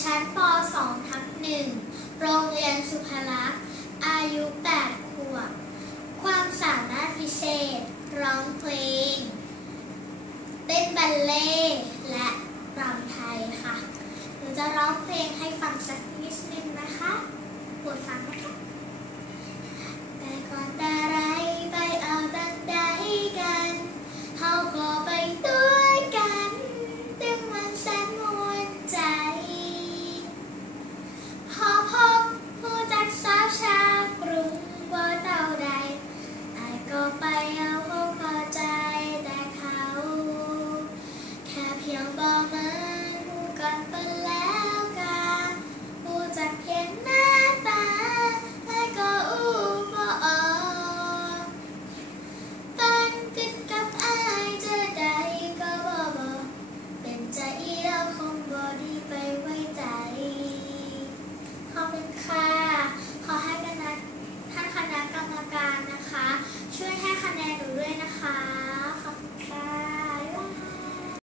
ชั้นป .2 ทับ1โรงเรียนสุภลักษณ์ อายุ 8 ขวบ ความสามารถพิเศษ ร้องเพลง เต้นบัลเล่ต์และ 平帮们。